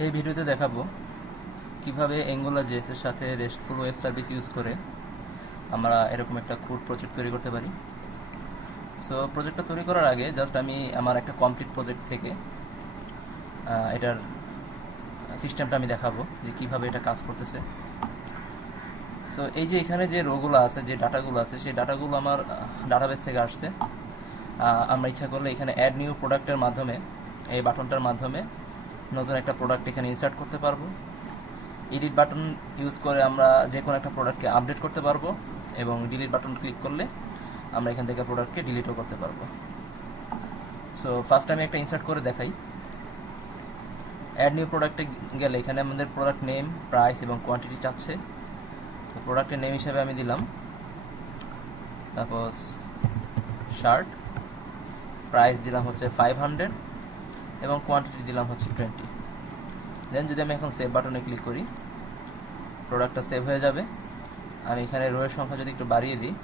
এই ভিডিওতে দেখাবো কিভাবে অ্যাঙ্গুলার জেএস এর সাথে রেস্টফুল ওয়েব সার্ভিস ইউজ করে আমরা এরকম একটা ক্রুড প্রজেক্ট তৈরি করতে পারি। সো প্রজেক্টটা তৈরি করার আগে জাস্ট আমি আমার একটা কমপ্লিট প্রজেক্ট থেকে এটার সিস্টেমটা আমি দেখাবো যে কিভাবে এটা কাজ করতেছে। সো এই যে এখানে যে রোগুলো আছে, যে ডাটাগুলো আছে, সেই ডাটাগুলো আমার ডাটাবেস থেকে আসছে। আমরা ইচ্ছা করলে এখানে অ্যাড নিউ প্রোডাক্টের মাধ্যমে, এই বাটনটার মাধ্যমে নতুন একটা প্রোডাক্ট এখানে ইনসার্ট করতে পারবো। এডিট বাটন ইউজ করে আমরা যে কোনো একটা প্রোডাক্টকে আপডেট করতে পারবো এবং ডিলিট বাটন ক্লিক করলে আমরা এখান থেকে প্রোডাক্টকে ডিলিটও করতে পারবো। সো ফার্স্ট আমি একটা ইনসার্ট করে দেখাই। অ্যাড নিউ প্রোডাক্টে গেলে এখানে আমাদের প্রোডাক্ট নেম, প্রাইস এবং কোয়ান্টিটি চাচ্ছে। তো প্রোডাক্টের নেম হিসেবে আমি দিলাম তারপর শার্ট, প্রাইস দিলাম হচ্ছে 500 এবং কোয়ান্টিটি দিলাম হচ্ছে 20। দেন যদি আমি এখন সেভ বাটনে ক্লিক করি, প্রোডাক্টটা সেভ হয়ে যাবে। আমি এখানে রোয়ের সংখ্যা যদি একটু বাড়িয়ে দিই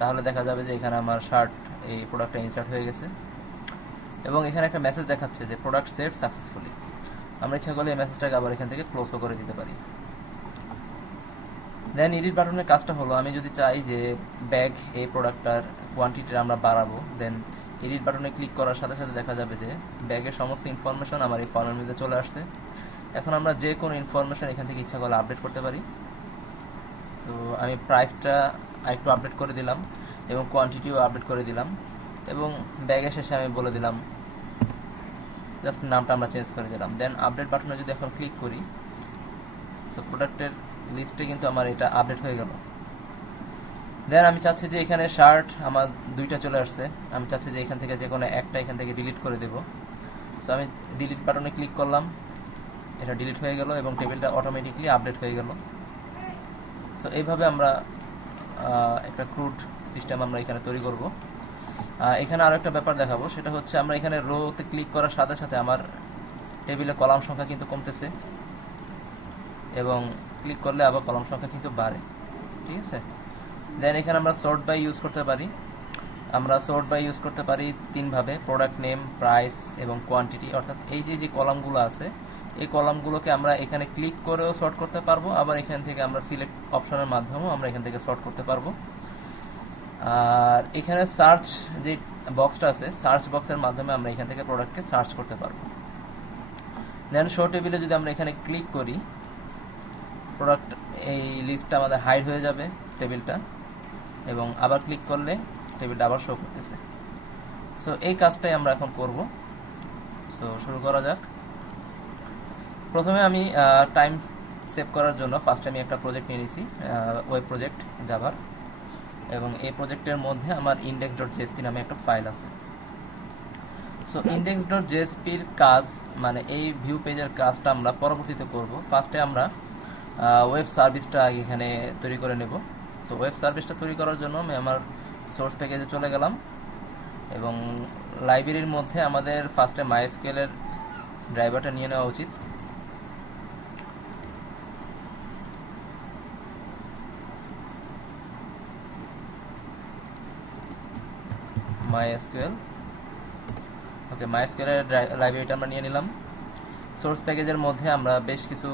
তাহলে দেখা যাবে যে এখানে আমার শার্ট এই প্রোডাক্টটা ইনসার্ট হয়ে গেছে এবং এখানে একটা মেসেজ দেখাচ্ছে যে প্রোডাক্ট সেভ সাকসেসফুলি। আমরা ইচ্ছা করলে এই মেসেজটাকে আবার এখান থেকে ক্লোজও করে দিতে পারি। দেন এডিট বাটনের কাজটা হলো, আমি যদি চাই যে ব্যাগ এই প্রোডাক্টটার কোয়ান্টিটি আমরা বাড়াবো, দেন এডিট বাটনে ক্লিক করার সাথে সাথে দেখা যাবে যে ব্যাগের সমস্ত ইনফরমেশন আমার এই ফর্মের মধ্যে চলে আসছে। এখন আমরা যে কোনো ইনফরমেশন এখান থেকে ইচ্ছা করলে আপডেট করতে পারি। তো আমি প্রাইসটা আরেকটু আপডেট করে দিলাম এবং কোয়ান্টিটিও আপডেট করে দিলাম এবং ব্যাগের শেষে আমি বলে দিলাম, জাস্ট নামটা আমরা চেঞ্জ করে দিলাম। দেন আপডেট বাটনে যদি এখন ক্লিক করি, সো প্রোডাক্টের লিস্টে কিন্তু আমার এটা আপডেট হয়ে গেল। দেন আমি চাচ্ছি যে এখানে শার্ট আমার দুইটা চলে আসছে, আমি চাচ্ছি যে এখান থেকে যে কোনো একটা এখান থেকে ডিলিট করে দেব। সো আমি ডিলিট বাটনে ক্লিক করলাম, এটা ডিলিট হয়ে গেল এবং টেবিলটা অটোমেটিকলি আপডেট হয়ে গেল। সো এইভাবে আমরা একটা ক্রুড সিস্টেম আমরা এখানে তৈরি করব। এখানে আরও একটা ব্যাপার দেখাবো, সেটা হচ্ছে আমরা এখানে রোতে ক্লিক করার সাথে সাথে আমার টেবিলে কলাম সংখ্যা কিন্তু কমতেছে এবং ক্লিক করলে আবার কলাম সংখ্যা কিন্তু বাড়ে। ঠিক আছে। দেন এখানে আমরা সর্ট বাই ইউজ করতে পারি। আমরা সর্ট বাই ইউজ করতে পারি তিনভাবে: প্রোডাক্ট নেম, প্রাইস এবং কোয়ান্টিটি। অর্থাৎ এই যে কলামগুলো আছে, এই কলামগুলোকে আমরা এখানে ক্লিক করেও সর্ট করতে পারবো, আবার এখান থেকে আমরা সিলেক্ট অপশনের মাধ্যমেও আমরা এখান থেকে সর্ট করতে পারবো। আর এখানে সার্চ যে বক্সটা আছে, সার্চ বক্সের মাধ্যমে আমরা এখান থেকে প্রোডাক্টকে সার্চ করতে পারবো। দেন শো টেবিলে যদি আমরা এখানে ক্লিক করি, প্রোডাক্ট এই লিস্টটা আমাদের হাইড হয়ে যাবে টেবিলটা, এবং আবার ক্লিক করলে টেবিলটা আবার শো করতেছে। সো এই কাজটাই আমরা এখন করব। সো শুরু করা যাক। প্রথমে আমি টাইম সেভ করার জন্য ফার্স্ট আমি একটা প্রজেক্ট নিয়ে নিয়েছি, ওয়েব প্রজেক্ট জাভার, এবং এই প্রজেক্টের মধ্যে আমার index.jsp নামে একটা ফাইল আছে। সো index.jsp-র কাজ মানে এই ভিউ পেজের কাজটা আমরা পরবর্তীতে করব। ফার্স্টে আমরা ওয়েব সার্ভিসটা আগে এখানে তৈরি করে নেব। সো ওয়েব সার্ভিসটা তৈরি করার জন্য আমি আমার সোর্স প্যাকেজে চলে গেলাম এবং লাইব্রেরির মধ্যে আমাদের ফার্স্টে MySQL-এর ড্রাইভারটা নিয়ে নেওয়া উচিত। MySQL, ওকে, MySQL-এর লাইব্রেরিটা আমরা নিয়ে নিলাম। সোর্স প্যাকেজের মধ্যে আমরা বেশ কিছু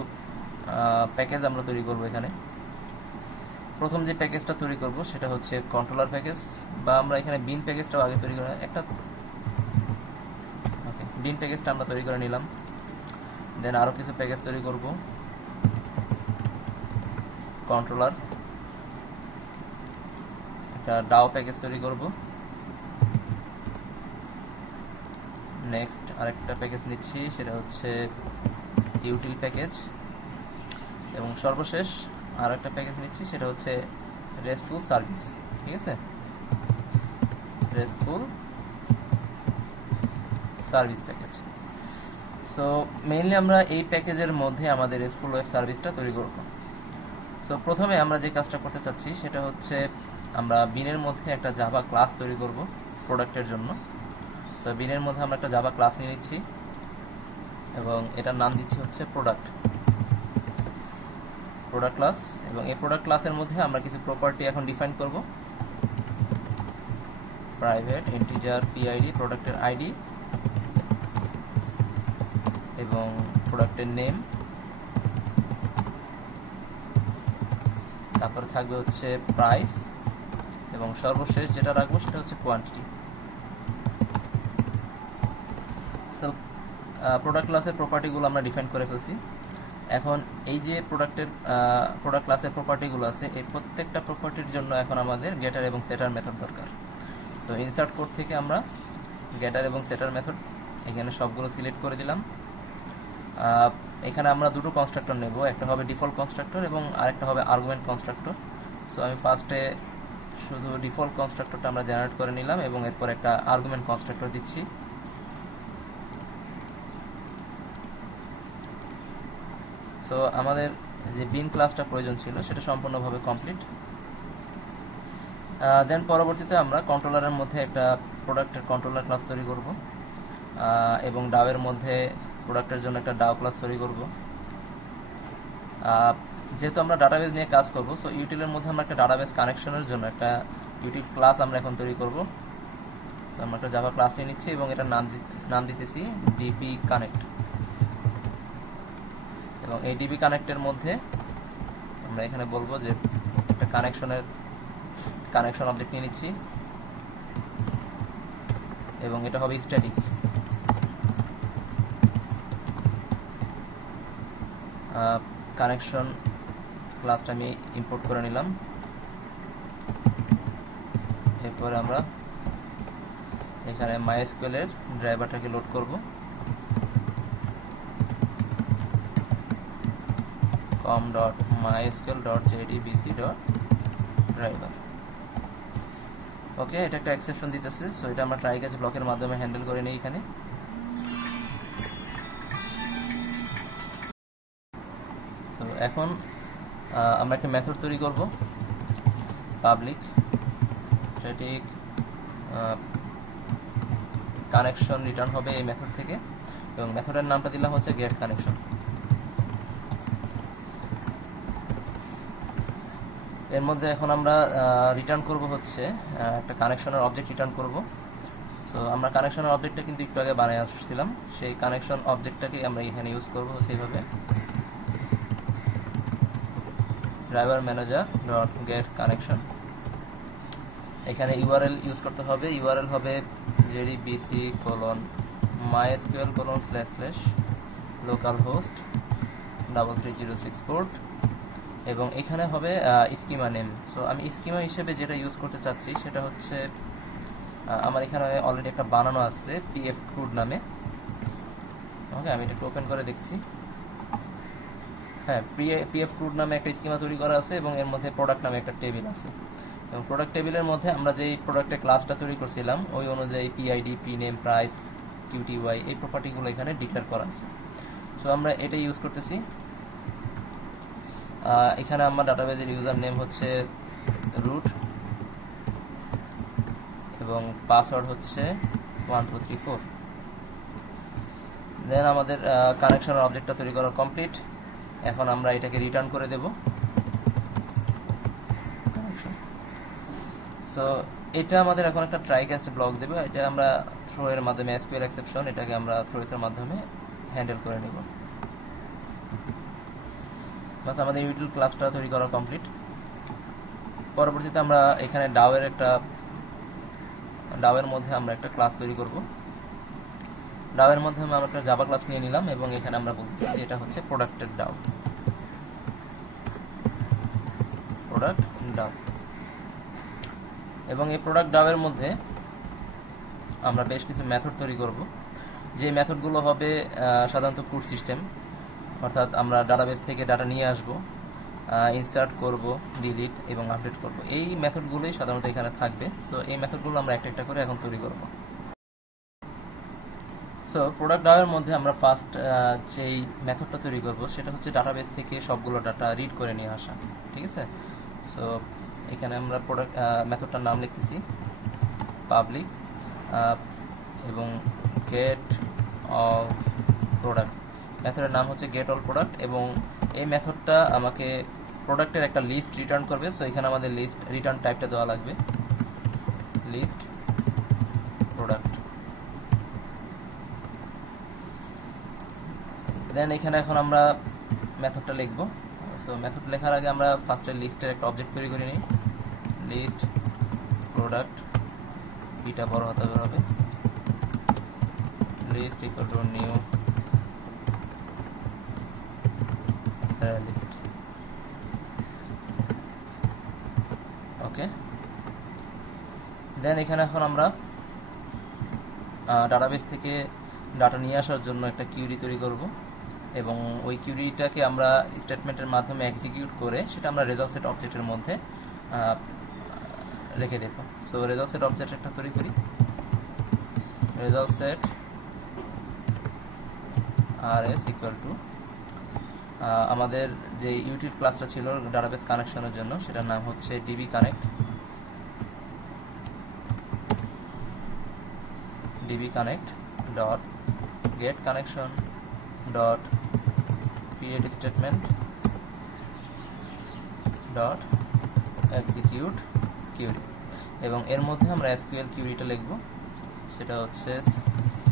প্যাকেজ আমরা তৈরি করব। এখানে প্রথম যে প্যাকেজটা তৈরি করব সেটা হচ্ছে কন্ট্রোলার প্যাকেজ, বা আমরা এখানে বিন প্যাকেজটাও আগে তৈরি করে একটা, ওকে, বিন প্যাকেজটা আমরা তৈরি করে নিলাম। দেন আরও কিছু প্যাকেজ তৈরি করব। কন্ট্রোলার, একটা ডাও প্যাকেজ তৈরি করব। নেক্সট আরেকটা প্যাকেজ নিচ্ছি, সেটা হচ্ছে ইউটিল প্যাকেজ, এবং সর্বশেষ আর একটা প্যাকেজ নিচ্ছি, সেটা হচ্ছে রেস্টফুল সার্ভিস। ঠিক আছে, restful service package. So mainly আমরা এই প্যাকেজের মধ্যে আমাদের রেস্টফুল ওয়েব সার্ভিসটা তৈরি করব। সো প্রথমে আমরা যে কাজটা করতে চাচ্ছি সেটা হচ্ছে আমরা বিনের মধ্যে একটা জাভা ক্লাস তৈরি করব প্রোডাক্টের জন্য। সো বিনের মধ্যে আমরা একটা জাভা ক্লাস নিয়ে নিচ্ছি এবং এটার নাম দিচ্ছি হচ্ছে প্রোডাক্ট ক্লাস, এবং এই প্রোডাক্ট ক্লাসের মধ্যে আমরা কিছু প্রপার্টি এখন ডিফাইন করব। প্রাইভেট ইন্টিজার পিআইডি, প্রোডাক্টের আইডি, এবং প্রোডাক্টের নেম, তারপরে থাকবে হচ্ছে প্রাইস, এবং সর্বশেষ যেটা রাখবো সেটা হচ্ছে কোয়ান্টিটি। সো প্রোডাক্ট ক্লাসের প্রপার্টিগুলো আমরা ডিফাইন করে ফেলছি। এখন এই যে প্রোডাক্ট ক্লাসের প্রপার্টিগুলো আছে, এই প্রত্যেকটা প্রপার্টির জন্য এখন আমাদের গেটার এবং সেটার মেথড দরকার। সো ইনসার্ট কোড থেকে আমরা গেটার এবং সেটার মেথড এখানে সবগুলো সিলেক্ট করে দিলাম। এখানে আমরা দুটো কনস্ট্রাক্টর নেব, একটা হবে ডিফল্ট কনস্ট্রাক্টর এবং আরেকটা হবে আর্গুমেন্ট কনস্ট্রাক্টর। সো আমি ফার্স্টে শুধু ডিফল্ট কনস্ট্রাক্টরটা আমরা জেনারেট করে নিলাম এবং এরপর একটা আর্গুমেন্ট কনস্ট্রাক্টর দিচ্ছি। সো আমাদের যে বিন ক্লাসটা প্রয়োজন ছিল সেটা সম্পূর্ণভাবে কমপ্লিট। দেন পরবর্তীতে আমরা কন্ট্রোলারের মধ্যে একটা প্রোডাক্টের কন্ট্রোলার ক্লাস তৈরি করব এবং ডাওয়ের মধ্যে প্রোডাক্টের জন্য একটা ডাও ক্লাস তৈরি করব। যেহেতু আমরা ডাটাবেস নিয়ে কাজ করব, সো ইউটিলের মধ্যে আমরা একটা ডাটাবেস কানেকশনের জন্য একটা ইউটিল ক্লাস আমরা এখন তৈরি করব। তো আমরা একটা জাভা ক্লাস নিয়ে নিচ্ছি এবং এটার নাম দিতেছি ডিবি কানেক্ট, এবং এই ডিবি কানেক্টের মধ্যে আমরা এখানে বলবো যে একটা কানেকশন অবজেক্ট নিয়ে নিচ্ছি এবং এটা হবে স্ট্যাটিক। কানেকশন ক্লাসটা আমি ইম্পোর্ট করে নিলাম। এরপরে আমরা এখানে MySQL এর ড্রাইভারটাকে লোড করব। com.mysql.jdbc.driver। ওকে, এটা একটা এক্সেপশন দিতেছে, সো এটা আমরা ট্রাই ক্যাচ ব্লকের মাধ্যমে হ্যান্ডেল করে নিই এখানে। সো এখন আমরা একটা মেথড তৈরি করব, পাবলিক স্ট্যাটিক কানেকশন রিটার্ন হবে এই মেথড থেকে, এবং মেথডের নামটা দিলাম হচ্ছে গেট কানেকশন। এর মধ্যে এখন আমরা রিটার্ন করব হচ্ছে একটা কানেকশনের অবজেক্ট রিটার্ন করব। সো আমরা কানেকশনের অবজেক্টটা কিন্তু একটু আগে বানিয়ে আসছিলাম, সেই কানেকশন অবজেক্টটাকে আমরা এখানে ইউজ করব হচ্ছে এইভাবে, driver manager dot get connection. এখানে ইউআরএল ইউজ করতে হবে, ইউআরএল হবে jdbc://localhost 3306 পোর্ট, এবং এখানে হবে স্কিমা নেম। সো আমি স্কিমা হিসেবে যেটা ইউজ করতে চাচ্ছি সেটা হচ্ছে আমার এখানে অলরেডি একটা বানানো আছে পিএফ ক্রুড নামে। ওকে, আমি এটা ওপেন করে দেখছি। হ্যাঁ, পিএফ ক্রুড নামে একটা স্কিমা তৈরি করা আছে এবং এর মধ্যে প্রোডাক্ট নামে একটা টেবিল আছে, এবং প্রোডাক্ট টেবিলের মধ্যে আমরা যেই প্রোডাক্টের ক্লাসটা তৈরি করছিলাম ওই অনুযায়ী পিআইডি, পি নেম, প্রাইস, কিউটিওয়াই এই প্রপার্টিগুলো এখানে ডিক্লেয়ার করা আছে। সো আমরা এটাই ইউজ করতেছি। এখানে আমার ডাটাবেজের ইউজার নেম হচ্ছে রুট এবং পাসওয়ার্ড হচ্ছে 1234। দেন আমাদের কানেকশনের অবজেক্টটা তৈরি করা কমপ্লিট। এখন আমরা এটাকে রিটার্ন করে দেব কানেকশন। সো এটা আমাদের এখন একটা ট্রাই ক্যাচ ব্লক দেবে, এটা আমরা থ্রো এর মাধ্যমে এসকিউএল এক্সেপশন এটাকে আমরা থ্রোস এর মাধ্যমে হ্যান্ডেল করে নেব। বাস, আমাদের ইউটিল ক্লাসটা তৈরি করা কমপ্লিট। পরবর্তীতে আমরা এখানে ডাওয়ের মধ্যে আমরা একটা ক্লাস তৈরি করব। ডাওয়ের মধ্যে আমরা একটা জাভা ক্লাস নিয়ে নিলাম এবং এখানে আমরা বলতেছি যে এটা হচ্ছে প্রোডাক্টের ডাও, এবং এই প্রোডাক্ট ডাওয়ের মধ্যে আমরা বেশ কিছু মেথড তৈরি করব, যে মেথডগুলো হবে সাধারণত ক্রুড সিস্টেম, অর্থাৎ আমরা ডাটাবেস থেকে ডাটা নিয়ে আসব, ইনসার্ট করব, ডিলিট এবং আপডেট করব। এই মেথডগুলোই সাধারণত এখানে থাকবে। সো এই মেথডগুলো আমরা একটা একটা করে এখন তৈরি করব। সো প্রোডাক্ট ডাওয়ের মধ্যে আমরা ফার্স্ট যেই মেথডটা তৈরি করব সেটা হচ্ছে ডাটাবেস থেকে সবগুলো ডাটা রিড করে নিয়ে আসা, ঠিক আছে। সো এখানে আমরা প্রোডাক্ট মেথডটার নাম লিখতেছি পাবলিক এবং গেট অল প্রোডাক্ট। মেথডের নাম হচ্ছে গেট অল প্রোডাক্ট, এবং এই মেথডটা আমাকে প্রোডাক্টের একটা লিস্ট রিটার্ন করবে। সো এখানে আমাদের লিস্ট রিটার্ন টাইপটা দেওয়া লাগবে, লিস্ট প্রোডাক্ট। দেন এখানে এখন আমরা মেথডটা লিখব। সো মেথড লেখার আগে আমরা ফার্স্টে লিস্টের একটা অবজেক্ট তৈরি করে নিই। লিস্ট প্রোডাক্ট, এটা বড় হতে হবে, list equal to new list. Okay, then এখানে এখন আমরা ডাটাবেস থেকে ডাটা নিয়ে আসার জন্য একটা কিউরি তৈরি করব এবং ওই কিউরিটাকে আমরা স্টেটমেন্টের মাধ্যমে এক্সিকিউট করে সেটা আমরা রেজাল্ট সেট অবজেক্টের মধ্যে রেখে দেব। সো রেজাল্ট সেট অবজেক্ট একটা তৈরি করি। Result set rs equal to আমাদের যে ইউটিল ক্লাসটা ছিল ডাটাবেস কানেকশনের জন্য সেটার নাম হচ্ছে DB connect. DB connect dot get connection dot create statement dot execute query, এবং এর মধ্যে আমরা এসকিউএল কিউরিটা লিখব, সেটা হচ্ছে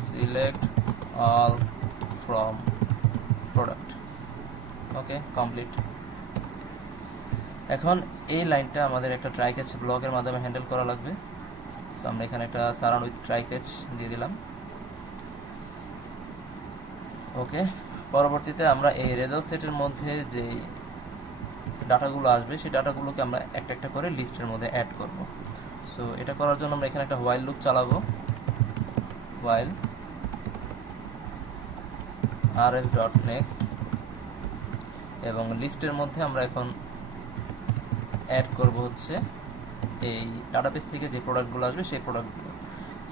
select all from product. Okay, complete. এখন এই লাইনটা আমাদের একটা ট্রাই ক্যাচ ব্লকের মাধ্যমে হ্যান্ডেল করা লাগবে। সো আমরা এখানে একটা সারাউন্ড উইথ ট্রাই ক্যাচ দিয়ে দিলাম। ওকে, পরবর্তীতে আমরা এই রেজাল্ট সেটের মধ্যে যে ডাটাগুলো আসবে সেই ডাটাগুলোকে আমরা একটা একটা করে লিস্টের মধ্যে অ্যাড করব। সো এটা করার জন্য আমরা এখানে একটা হোয়াইল লুপ চালাবো। হোয়াইল rs ডট নেক্সট, এবং লিস্টের মধ্যে আমরা এখন অ্যাড করব হচ্ছে এই ডাটাবেস থেকে যে প্রোডাক্টগুলো আসবে সেই প্রোডাক্টগুলো।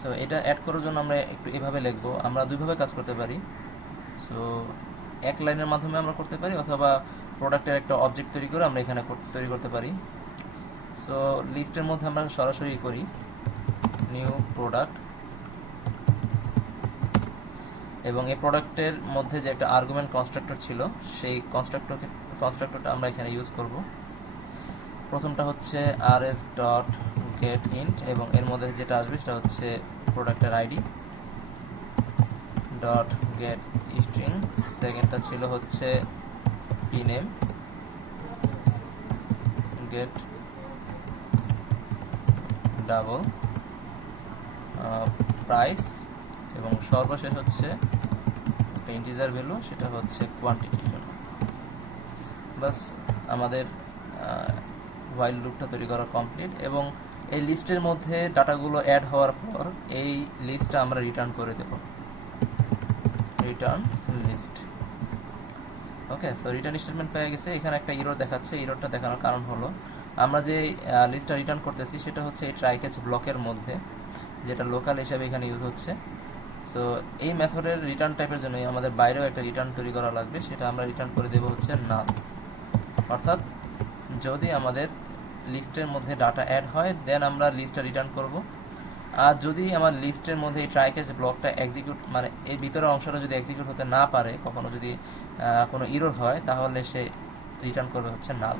সো এটা অ্যাড করার জন্য আমরা একটু এভাবে লিখবো। আমরা দুইভাবে কাজ করতে পারি। সো এক লাইনের মাধ্যমে আমরা করতে পারি, অথবা প্রোডাক্টের একটা অবজেক্ট তৈরি করে আমরা এখানে তৈরি করতে পারি। সো লিস্টের মধ্যে আমরা সরাসরি করি নিউ প্রোডাক্ট, এবং এই প্রোডাক্টের মধ্যে যে একটা আর্গুমেন্ট কনস্ট্রাক্টর ছিল সেই কনস্ট্রাক্টরটা আমরা এখানে ইউজ করব। প্রথমটা হচ্ছে rs ডট গেট ইন্ট, এবং এর মধ্যে যেটা আসবে সেটা হচ্ছে প্রোডাক্টের আইডি ডট গেট স্ট্রিং। সেকেন্ডটা ছিল হচ্ছে pname গেট ডাবল প্রাইস, এবং সর্বশেষ হচ্ছে একটা ইন্টিজার ভ্যালু, সেটা হচ্ছে কোয়ান্টিটির জন্য। বাস আমাদের হোয়াইল লুপটা তৈরি করা কমপ্লিট, এবং এই লিস্টের মধ্যে ডাটাগুলো অ্যাড হওয়ার পর এই লিস্টটা আমরা রিটার্ন করে দেব, রিটার্ন লিস্ট। ওকে, সো রিটার্ন স্টেটমেন্ট পেয়ে গেছে। এখানে একটা ইরর দেখাচ্ছে। ইররটা দেখানোর কারণ হলো আমরা যে লিস্টটা রিটার্ন করতেছি সেটা হচ্ছে এই ট্রাই ক্যাচ ব্লকের মধ্যে, যেটা লোকাল হিসাবে এখানে ইউজ হচ্ছে। সো এই মেথডের রিটার্ন টাইপের জন্য আমাদের বাইরেও একটা রিটার্ন তৈরি করা লাগবে, সেটা আমরা রিটার্ন করে দেবো হচ্ছে নাল। অর্থাৎ যদি আমাদের লিস্টের মধ্যে ডাটা অ্যাড হয় দেন আমরা লিস্টটা রিটার্ন করব, আর যদি আমার লিস্টের মধ্যে এই ট্রাই ক্যাচ ব্লকটা এক্সিকিউট, মানে এই ভিতরের অংশটা যদি এক্সিকিউট হতে না পারে, কখনো যদি কোনো ইরর হয়, তাহলে সে রিটার্ন করবে হচ্ছে নাল।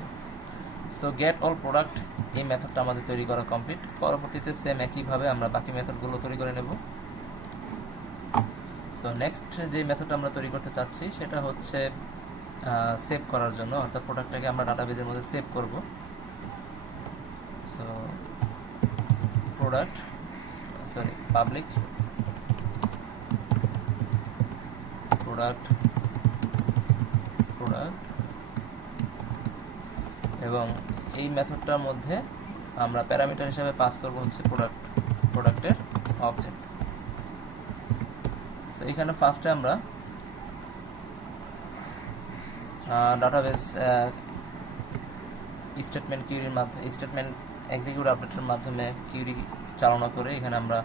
সো গেট অল প্রোডাক্ট এই মেথডটা আমাদের তৈরি করা কমপ্লিট। পরবর্তীতে সেম একইভাবে আমরা বাকি মেথডগুলো তৈরি করে নেব। সো নেক্সট যে মেথডটা আমরা তৈরি করতে চাচ্ছি সেটা হচ্ছে সেভ করার জন্য, অর্থাৎ প্রোডাক্টটাকে আমরা ডাটাবেজের মধ্যে সেভ করব। সো প্রোডাক্ট পাবলিক প্রোডাক্ট এবং এই মেথডটার মধ্যে আমরা প্যারামিটার হিসাবে পাস করব হচ্ছে প্রোডাক্টের অবজেক্ট। সো এখানে ফার্স্টে আমরা ডাটাবেস স্টেটমেন্ট কিউরির মাধ্যমে, স্টেটমেন্ট এক্সিকিউট আপডেটের মাধ্যমে কিউরি চালনা করে এখানে আমরা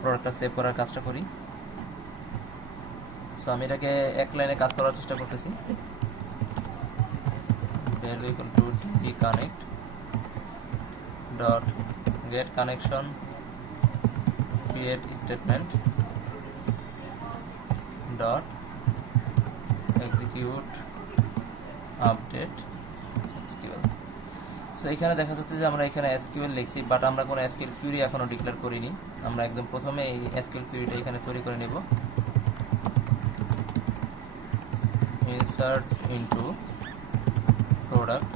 প্রোডাক্টটা সেভ করার কাজটা করি। সো আমি এটাকে এক লাইনে কাজ করার চেষ্টা করতেছি। value equal to db connect dot get connection create statement dot execute update SQL। So এখানে দেখা যাচ্ছে যে আমরা এখানে SQL লিখছি, বাট আমরা কোনো SQL query এখনো ডিক্লেয়ার করিনি। আমরা একদম প্রথমে এই SQL queryটা এখানে তৈরি করে নেব। insert into product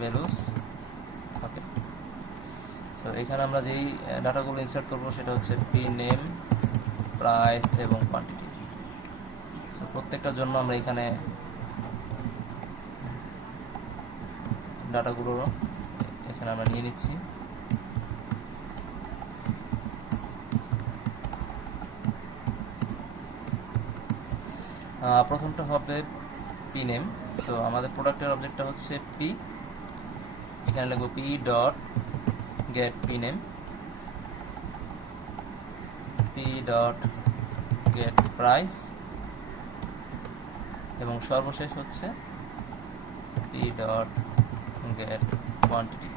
values. ওকে, সো এখানে আমরা যেই ডাটাগুলো ইনসার্ট করব সেটা হচ্ছে পি নেম, প্রাইস এবং কোয়ান্টিটি। সো প্রত্যেকটার জন্য আমরা এখানে ডাটাগুলো এখানে আমরা নিয়ে নিচ্ছি। প্রথমটা হবে পি নেম। সো আমাদের প্রোডাক্টের অবজেক্টটা হচ্ছে পি, এখানে লিখব P dot gate P name, P dot gate price এবং সর্বশেষ হচ্ছে P dot gate quantity.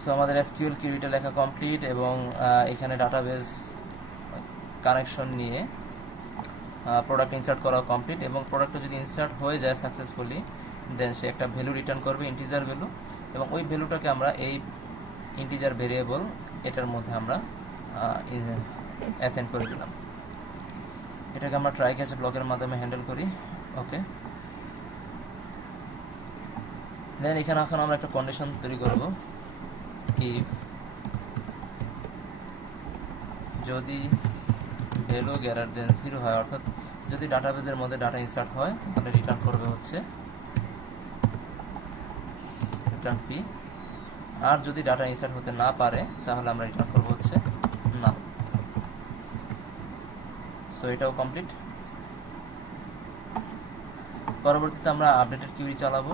So আমাদের এসকিউএল কিউরিটা লেখা কমপ্লিট এবং এখানে ডাটাবেস কানেকশন নিয়ে প্রোডাক্ট ইনসার্ট করা কমপ্লিট। এবং প্রোডাক্টটা যদি ইনসার্ট হয়ে যায় সাকসেসফুলি, দেন সে একটা ভ্যালু রিটার্ন করবে, ইন্টিজার ভ্যালু, এবং ওই ভ্যালুটাকে আমরা এই ইন্টিজার ভেরিয়েবল এটার মধ্যে আমরা অ্যাসাইন করে দিলাম। এটাকে আমরা ট্রাই ক্যাচ ব্লকের মাধ্যমে হ্যান্ডেল করি। ওকে, দেন এখানে এখন আমরা একটা কন্ডিশন তৈরি করব, ইফ যদি ভ্যালু গ্রেটার দেন 0 হয়, অর্থাৎ যদি ডাটাবেজের মধ্যে ডাটা ইনসার্ট হয় তাহলে রিটার্ন করবে হচ্ছে রিটার্ন পি, আর যদি ডাটা ইনসার্ট হতে না পারে তাহলে আমরা রিটার্ন করব হচ্ছে না। সো এটাও কমপ্লিট। পরবর্তীতে আমরা আপডেটেড কিউরি চালাবো।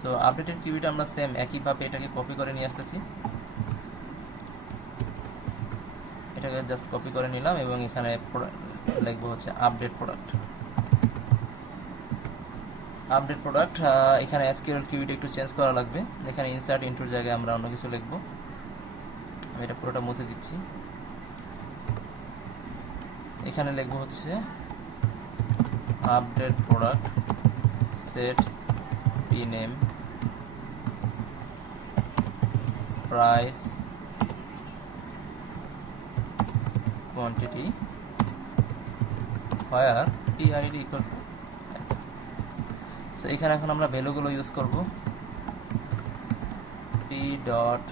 সো আপডেটেড কিউরিটা আমরা সেম একইভাবে এটাকে কপি করে নিয়ে আসতেছি, এটাকে জাস্ট কপি করে নিলাম এবং এখানে লিখবো হচ্ছে আপডেট প্রোডাক্ট। আপডেট প্রোডাক্ট, এখানে এসকিউএল কিউরিটা একটু চেঞ্জ করা লাগবে। এখানে ইনসার্ট ইনটুর জায়গায় আমরা অন্য কিছু লিখবো। আমি এটা পুরোটা মুছে দিচ্ছি। এখানে লিখবো হচ্ছে update product set P name, price, quantity where PID equal to। So এখানে এখন আমরা ভ্যালুগুলো ইউজ করব, p dot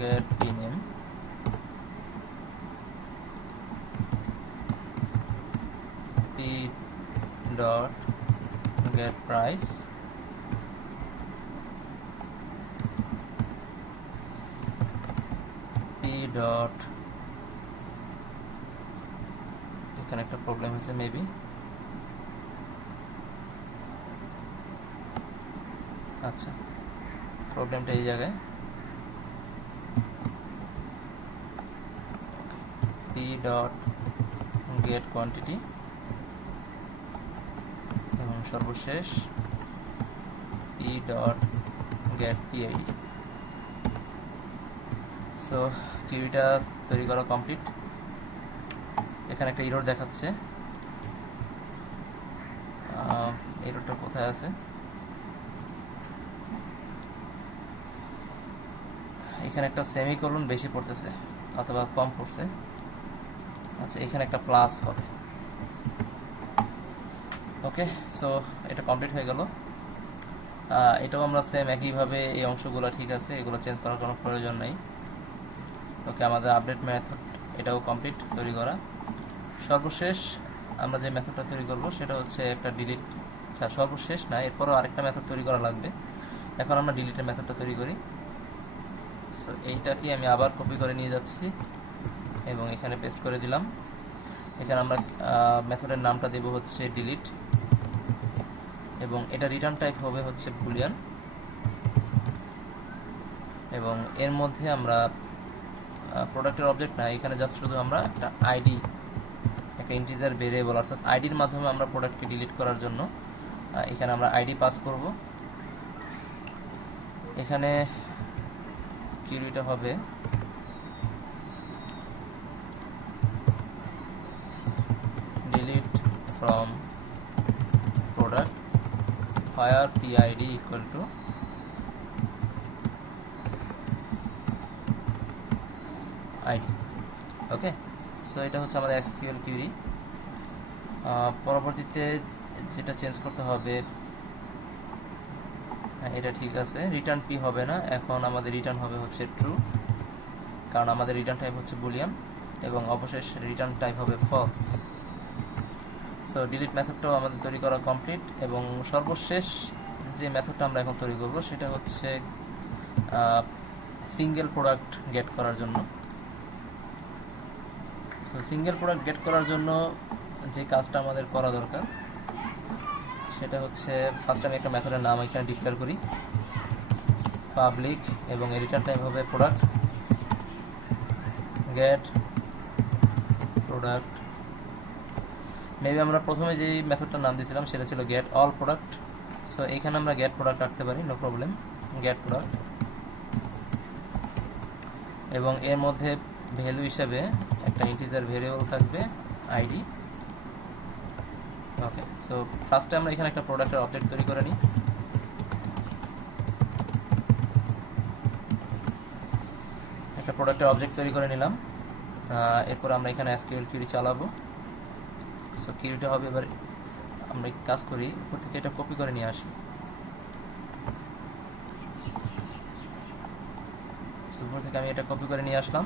get p name, p dot get price, p dot, এখানে একটা প্রবলেম হয়েছে মেবি, আচ্ছা প্রবলেমটা এই জায়গায়, p ডট গেট কোয়ান্টিটি এবং সর্বশেষ p dot get PID. So কিউরিটা তৈরি করা কমপ্লিট। এখানে একটা এরর দেখাচ্ছে, এররটা কোথায় আছে, এখানে একটা সেমিকোলন বেশি পড়তেছে অথবা কম পড়ছে। আচ্ছা, এখানে একটা প্লাস হবে। ওকে, সো এটা কমপ্লিট হয়ে গেল। এটাও আমরা সেম একইভাবে, এই অংশগুলো ঠিক আছে, এগুলো চেঞ্জ করার কোনো প্রয়োজন নাই। ওকে, আমাদের আপডেট মেথড এটাও কমপ্লিট তৈরি করা। সর্বশেষ আমরা যে মেথডটা তৈরি করব সেটা হচ্ছে একটা ডিলিট। আচ্ছা, সর্বশেষ না, এরপরও আরেকটা মেথড তৈরি করা লাগবে। এখন আমরা ডিলিটের মেথডটা তৈরি করি। সো এইটাকে আমি আবার কপি করে নিয়ে যাচ্ছি এবং এখানে পেস্ট করে দিলাম। এখানে আমরা মেথডের নামটা দেব হচ্ছে ডিলিট এবং এটা রিটার্ন টাইপ হবে হচ্ছে বুলিয়ান, এবং এর মধ্যে আমরা প্রোডাক্টের অবজেক্ট না, এখানে জাস্ট শুধু আমরা একটা আইডি, একটা ইন্টিজার ভেরিয়েবল অর্থাৎ আইডির মাধ্যমে আমরা প্রোডাক্টকে ডিলিট করার জন্য এখানে আমরা আইডি পাস করব। এখানে কিউরিটা হবে delete from product where PID equal to ID। Okay, so এটা হচ্ছে আমাদের এসকিউএল কিউরি। পরবর্তীতে যেটা চেঞ্জ করতে হবে, এটা ঠিক আছে, রিটার্ন পি হবে না, এখন আমাদের রিটার্ন হবে হচ্ছে ট্রু, কারণ আমাদের রিটার্ন টাইপ হচ্ছে বুলিয়ান, এবং অবশেষ রিটার্ন টাইপ হবে ফলস। সো ডিলিট মেথডটাও আমাদের তৈরি করা কমপ্লিট, এবং সর্বশেষ যে মেথডটা আমরা এখন তৈরি করব সেটা হচ্ছে সিঙ্গেল প্রোডাক্ট গেট করার জন্য। সো সিঙ্গেল প্রোডাক্ট গেট করার জন্য যে কাজটা আমাদের করা দরকার সেটা হচ্ছে, ফার্স্ট আমি একটা মেথডের নাম এখানে ডিক্লেয়ার করি পাবলিক, এবং রিটার্ন টাইপ হবে প্রোডাক্ট গেট প্রোডাক্ট। মেবি আমরা প্রথমে যে মেথডটার নাম দিয়েছিলাম সেটা ছিল গেট অল প্রোডাক্ট। সো এখানে আমরা গেট প্রোডাক্ট রাখতে পারি, নো প্রবলেম, গেট প্রোডাক্ট, এবং এর মধ্যে ভ্যালু হিসেবে একটা ইন্টিজার ভেরিয়েবল থাকবে আইডি। ওকে, সো ফার্স্টে আমরা এখানে একটা প্রোডাক্টের অবজেক্ট তৈরি করে নিই। একটা প্রোডাক্টের অবজেক্ট তৈরি করে নিলাম, এরপর আমরা এখানে এসকিউএল কিউরি চালাবো। সো কিউরিটা হবে, এবার আমরা কাজ করি উপর থেকে এটা কপি করে নিয়ে আসি। উপর থেকে আমি এটা কপি করে নিয়ে আসলাম,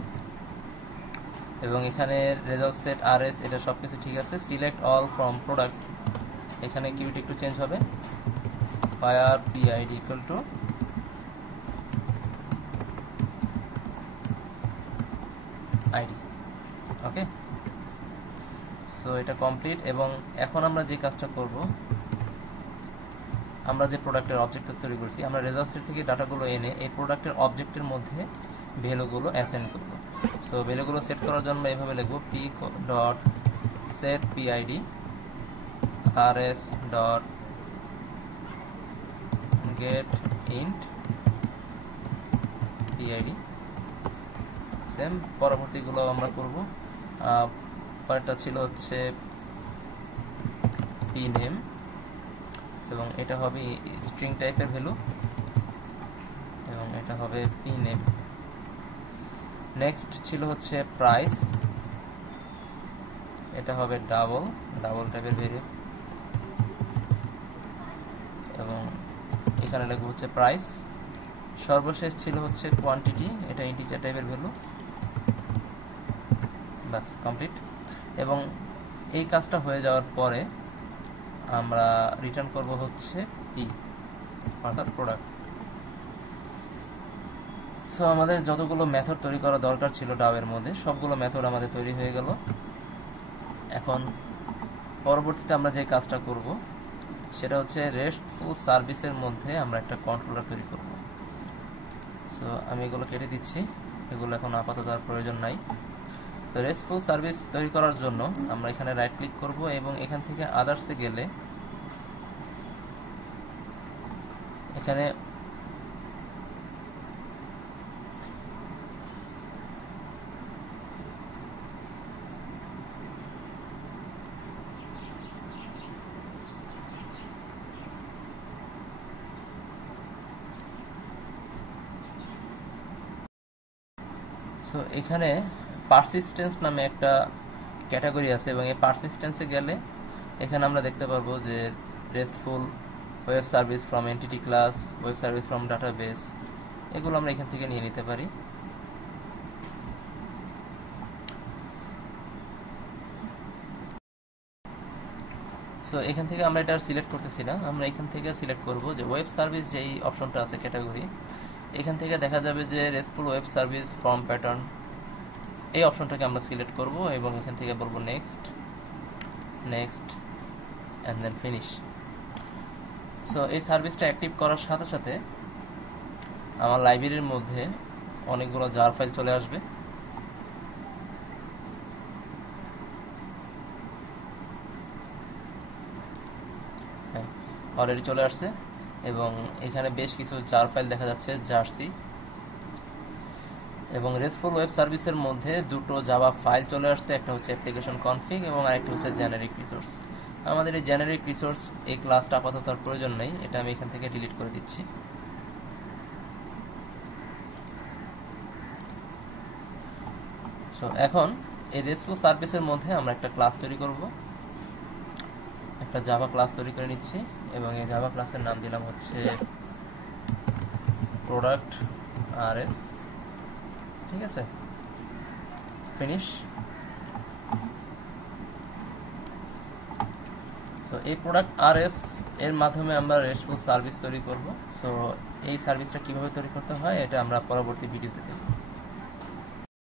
এবং এখানে রেজাল্ট সেট আরএস এটা সব কিছু ঠিক আছে। সিলেক্ট অল ফ্রম প্রোডাক্ট, এখানে কিউরিটি একটু চেঞ্জ হবে, fire PID equal to ID. Okay, so এটা কমপ্লিট, এবং এখন আমরা যে কাজটা করব, আমরা যে প্রোডাক্টের অবজেক্টটা তৈরি করছি, আমরা রেজাল্ট সেট থেকে ডাটাগুলো এনে এই প্রোডাক্টের অবজেক্টের মধ্যে ভ্যালুগুলো অ্যাসাইন করব। সো ভ্যালুগুলো সেট করার জন্য এইভাবে লিখব P dot set PID RS dot get int PID. Same পরবর্তীগুলো আমরা করব। পরেরটা ছিল হচ্ছে পি নেম, এবং এটা হবে স্ট্রিং টাইপের ভ্যালু, এবং এটা হবে পি নেম। নেক্সট ছিল হচ্ছে প্রাইস, এটা হবে ডাবল টাইপের ভ্যালু, এবং এখানে লিখব হচ্ছে প্রাইস। সর্বশেষ ছিল হচ্ছে কোয়ান্টিটি, এটা ইন্টিজার টাইপের ভ্যালু। বাস কমপ্লিট, এবং এই কাজটা হয়ে যাওয়ার পরে আমরা রিটার্ন করব হচ্ছে পি, অর্থাৎ প্রোডাক্ট। সো আমাদের যতগুলো মেথড তৈরি করা দরকার ছিল ডাবের মধ্যে সবগুলো মেথড আমাদের তৈরি হয়ে গেল। এখন পরবর্তীতে আমরা যে কাজটা করব সেটা হচ্ছে রেস্টফুল সার্ভিসের মধ্যে আমরা একটা কন্ট্রোলার তৈরি করব। সো আমি এগুলো কেটে দিচ্ছি, এগুলো এখন আপাতত আর প্রয়োজন নাই। তো রেস্টফুল সার্ভিস তৈরি করার জন্য আমরা এখানে রাইট ক্লিক করব, এবং এখান থেকে আদার্সে গেলে এখানে সো এখানে পারসিস্টেন্স নামে একটা ক্যাটাগরি আছে, এবং এই পারসিস্টেন্সে গেলে এখানে আমরা দেখতে পারবো যে RESTful web service from entity class, web service from database, এগুলো আমরা এখান থেকে নিয়ে নিতে পারি। সো এখান থেকে আমরা এটা সিলেক্ট করতেছি না, আমরা এখান থেকে সিলেক্ট করব যে ওয়েব সার্ভিস যেই অপশনটা আছে ক্যাটাগরি, এখান থেকে দেখা যাবে যে RESTful web service from pattern, এই অপশনটাকে আমরা সিলেক্ট করব, এবং এখান থেকে বলবো next and then finish. So এই সার্ভিসটা অ্যাক্টিভ করার সাথে সাথে আমার লাইব্রেরির মধ্যে অনেকগুলো জার ফাইল চলে আসবে। হ্যাঁ, অলরেডি চলে আসছে, এবং এখানে বেশ কিছু জার ফাইল দেখা যাচ্ছে, জার্সি, এবং রেস্টফুল ওয়েব সার্ভিসের মধ্যে দুটো জাভা ফাইল চলে আসছে, একটা হচ্ছে অ্যাপ্লিকেশন কনফিগ এবং আরেকটা হচ্ছে জেনারিক রিসোর্স। আমাদের এই জেনারিক রিসোর্স এই ক্লাসটা আপাতত আর প্রয়োজন নেই, এটা আমি এখান থেকে ডিলিট করে দিচ্ছি। সো এখন এই রেস্টফুল সার্ভিসের মধ্যে আমরা একটা ক্লাস তৈরি করব, একটা জাভা ক্লাস তৈরি করে নিচ্ছি এবং এই জাভা ক্লাসের নাম দিলাম হচ্ছে প্রোডাক্ট আরএস। ঠিক আছে, ফিনিশ। সো এই প্রোডাক্ট আরএস এর মাধ্যমে আমরা রেস্টফুল সার্ভিস তৈরি করব। সো এই সার্ভিসটা কিভাবে তৈরি করতে হয় এটা আমরা পরবর্তী ভিডিওতে দেখব।